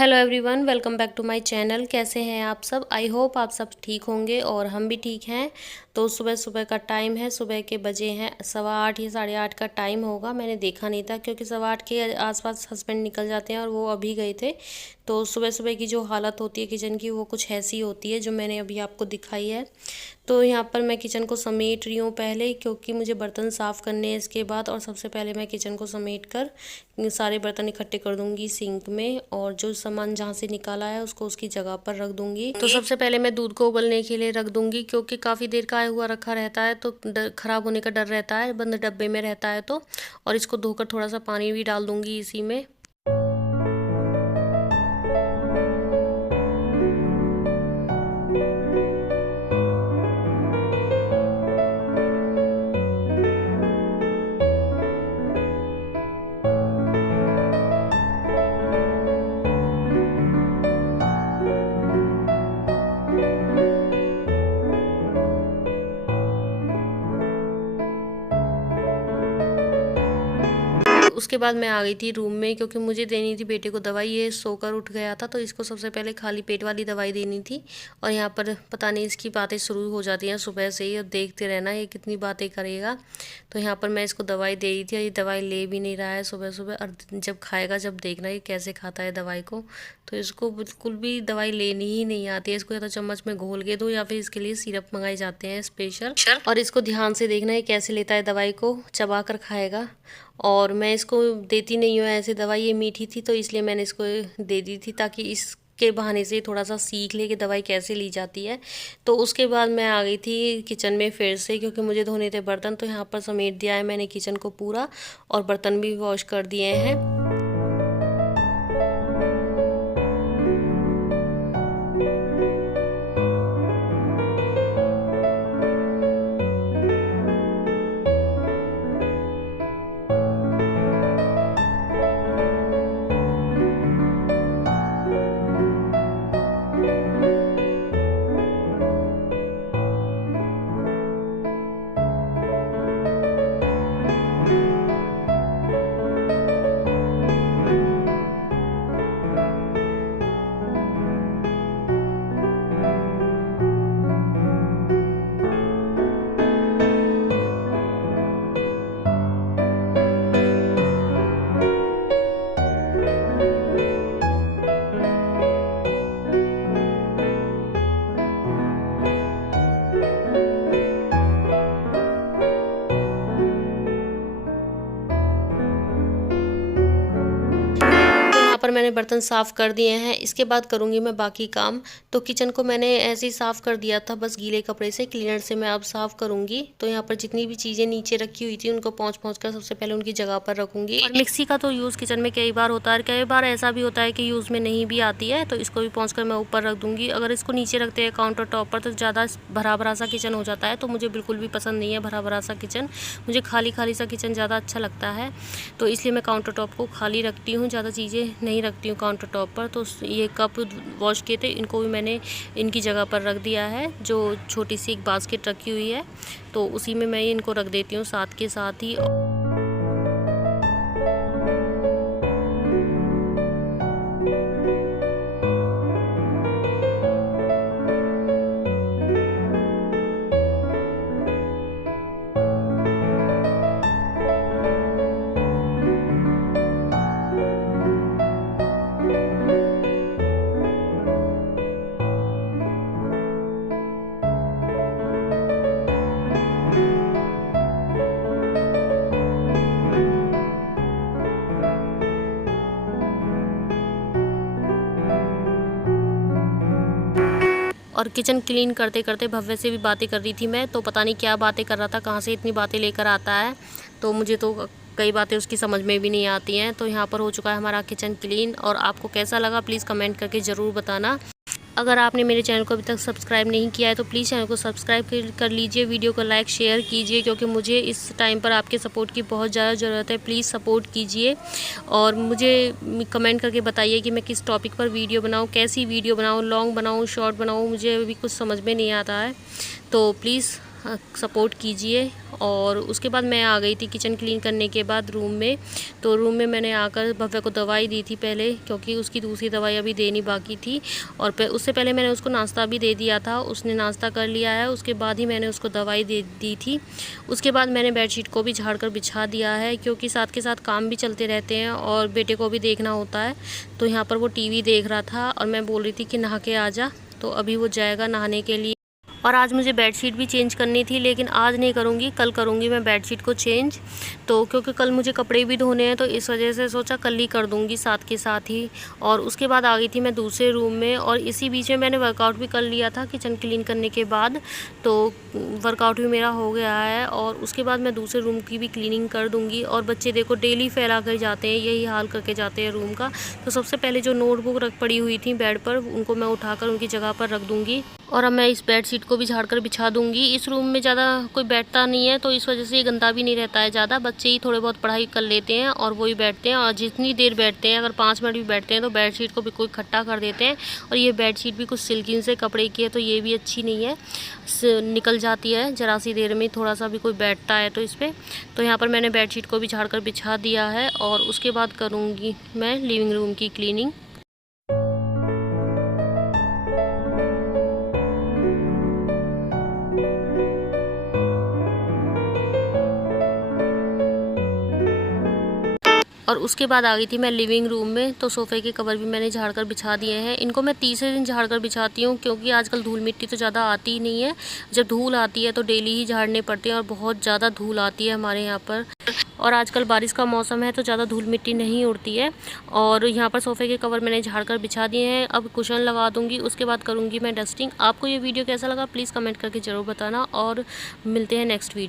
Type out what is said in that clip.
Hello everyone, welcome back to my channel. कैसे हैं आप सब? आई होप आप सब ठीक होंगे और हम भी ठीक हैं। तो सुबह सुबह का टाइम है, सुबह के बजे हैं 8:15 या 8:30 का टाइम होगा। मैंने देखा नहीं था क्योंकि 8:15 के आसपास हस्बैंड निकल जाते हैं और वो अभी गए थे। तो सुबह सुबह की जो हालत होती है किचन की वो कुछ ऐसी होती है जो मैंने अभी आपको दिखाई है। तो यहाँ पर मैं किचन को समेट रही हूँ पहले, क्योंकि मुझे बर्तन साफ़ करने हैं इसके बाद। और सबसे पहले मैं किचन को समेट कर सारे बर्तन इकट्ठे कर दूंगी सिंक में, और जो सामान जहाँ से निकाला है उसको उसकी जगह पर रख दूंगी। तो सबसे पहले मैं दूध को उबलने के लिए रख दूंगी, क्योंकि काफ़ी देर का आया हुआ रखा रहता है तो ख़राब होने का डर रहता है, बंद डब्बे में रहता है तो। और इसको धोकर थोड़ा सा पानी भी डाल दूंगी इसी में। उसके बाद मैं आ गई थी रूम में, क्योंकि मुझे देनी थी बेटे को दवाई। ये सोकर उठ गया था तो इसको सबसे पहले खाली पेट वाली दवाई देनी थी। और यहाँ पर पता नहीं इसकी बातें शुरू हो जाती हैं सुबह से ही, और देखते रहना ये कितनी बातें करेगा। तो यहाँ पर मैं इसको दवाई दे रही थी और ये दवाई ले भी नहीं रहा है सुबह सुबह। और जब खाएगा, जब देखना ये कैसे खाता है दवाई को। तो इसको बिल्कुल भी दवाई लेनी ही नहीं आती है। इसको या तो चम्मच में घोल के दो या फिर इसके लिए सिरप मंगाए जाते हैं स्पेशल। और इसको ध्यान से देखना है कैसे लेता है दवाई को, चबा कर खाएगा। और मैं इसको देती नहीं हूँ ऐसे दवाई, ये मीठी थी तो इसलिए मैंने इसको दे दी थी, ताकि इसके बहाने से थोड़ा सा सीख ले कि दवाई कैसे ली जाती है। तो उसके बाद मैं आ गई थी किचन में फिर से, क्योंकि मुझे धोने थे बर्तन। तो यहाँ पर समेट दिया है मैंने किचन को पूरा, और बर्तन भी वॉश कर दिए हैं। पर मैंने बर्तन साफ़ कर दिए हैं। इसके बाद करूँगी मैं बाकी काम। तो किचन को मैंने ऐसे ही साफ़ कर दिया था, बस गीले कपड़े से, क्लीनर से मैं अब साफ़ करूँगी। तो यहाँ पर जितनी भी चीज़ें नीचे रखी हुई थी उनको पहुँच कर सबसे पहले उनकी जगह पर रखूँगी। और मिक्सी का तो यूज़ किचन में कई बार होता है, कई बार ऐसा भी होता है कि यूज़ में नहीं भी आती है, तो इसको भी पहुँच कर मैं ऊपर रख दूँगी। अगर इसको नीचे रखते हैं काउंटर टॉप पर तो ज़्यादा भरा भरा सा किचन हो जाता है, तो मुझे बिल्कुल भी पसंद नहीं है भरा भरा सा किचन। मुझे खाली खाली सा किचन ज़्यादा अच्छा लगता है, तो इसलिए मैं काउंटर टॉप को खाली रखती हूँ, ज़्यादा चीज़ें नहीं रखती हूँ काउंटर टॉप पर। तो ये कप वॉश किए थे, इनको भी मैंने इनकी जगह पर रख दिया है। जो छोटी सी एक बास्केट रखी हुई है तो उसी में मैं इनको रख देती हूँ साथ के साथ ही। और किचन क्लीन करते करते भव्य से भी बातें कर रही थी मैं, तो पता नहीं क्या बातें कर रहा था, कहाँ से इतनी बातें लेकर आता है। तो मुझे तो कई बातें उसकी समझ में भी नहीं आती हैं। तो यहाँ पर हो चुका है हमारा किचन क्लीन, और आपको कैसा लगा प्लीज़ कमेंट करके ज़रूर बताना। अगर आपने मेरे चैनल को अभी तक सब्सक्राइब नहीं किया है तो प्लीज़ चैनल को सब्सक्राइब कर लीजिए, वीडियो को लाइक शेयर कीजिए, क्योंकि मुझे इस टाइम पर आपके सपोर्ट की बहुत ज़्यादा ज़रूरत है। प्लीज़ सपोर्ट कीजिए और मुझे कमेंट करके बताइए कि मैं किस टॉपिक पर वीडियो बनाऊँ, कैसी वीडियो बनाऊँ, लॉन्ग बनाऊँ, शॉर्ट बनाऊँ, मुझे अभी कुछ समझ में नहीं आता है। तो प्लीज़ सपोर्ट कीजिए। और उसके बाद मैं आ गई थी किचन क्लीन करने के बाद रूम में। तो रूम में मैंने आकर भव्य को दवाई दी थी पहले, क्योंकि उसकी दूसरी दवाई अभी देनी बाकी थी। और उससे पहले मैंने उसको नाश्ता भी दे दिया था, उसने नाश्ता कर लिया है, उसके बाद ही मैंने उसको दवाई दे दी थी। उसके बाद मैंने बेडशीट को भी झाड़ कर बिछा दिया है, क्योंकि साथ के साथ काम भी चलते रहते हैं और बेटे को भी देखना होता है। तो यहाँ पर वो टीवी देख रहा था और मैं बोल रही थी कि नहा के आ जा, तो अभी वो जाएगा नहाने के लिए। और आज मुझे बेडशीट भी चेंज करनी थी, लेकिन आज नहीं करूँगी, कल करूँगी मैं बेडशीट को चेंज। तो क्योंकि कल मुझे कपड़े भी धोने हैं, तो इस वजह से सोचा कल ही कर दूँगी साथ के साथ ही। और उसके बाद आ गई थी मैं दूसरे रूम में, और इसी बीच में मैंने वर्कआउट भी कर लिया था किचन क्लीन करने के बाद। तो वर्कआउट भी मेरा हो गया है, और उसके बाद मैं दूसरे रूम की भी क्लीनिंग कर दूँगी। और बच्चे देखो डेली फैला कर जाते हैं, यही हाल करके जाते हैं रूम का। तो सबसे पहले जो नोटबुक पड़ी हुई थी बेड पर, उनको मैं उठाकर उनकी जगह पर रख दूँगी। और अब मैं इस बेडशीट को भी झाड़कर बिछा दूंगी। इस रूम में ज़्यादा कोई बैठता नहीं है, तो इस वजह से ये गंदा भी नहीं रहता है ज़्यादा। बच्चे ही थोड़े बहुत पढ़ाई कर लेते हैं और वही बैठते हैं, और जितनी देर बैठते हैं, अगर 5 मिनट भी बैठते हैं तो बेडशीट को भी कोई इकट्ठा कर देते हैं। और ये बेडशीट भी कुछ सिल्किन से कपड़े की है, तो ये भी अच्छी नहीं है, निकल जाती है ज़रा सी देर में, थोड़ा सा भी कोई बैठता है तो इस पर। तो यहाँ पर मैंने बेडशीट को भी झाड़कर बिछा दिया है, और उसके बाद करूँगी मैं लिविंग रूम की क्लीनिंग। और उसके बाद आ गई थी मैं लिविंग रूम में। तो सोफ़े के कवर भी मैंने झाड़ कर बिछा दिए हैं। इनको मैं तीसरे दिन झाड़ कर बिछाती हूँ, क्योंकि आजकल धूल मिट्टी तो ज़्यादा आती ही नहीं है। जब धूल आती है तो डेली ही झाड़ने पड़ते हैं, और बहुत ज़्यादा धूल आती है हमारे यहाँ पर। और आजकल बारिश का मौसम है, तो ज़्यादा धूल मिट्टी नहीं उड़ती है। और यहाँ पर सोफ़े के कवर मैंने झाड़ कर बिछा दिए हैं। अब कुशन लगा दूँगी, उसके बाद करूँगी मैं डस्टिंग। आपको ये वीडियो कैसा लगा प्लीज़ कमेंट करके ज़रूर बताना, और मिलते हैं नेक्स्ट वीडियो।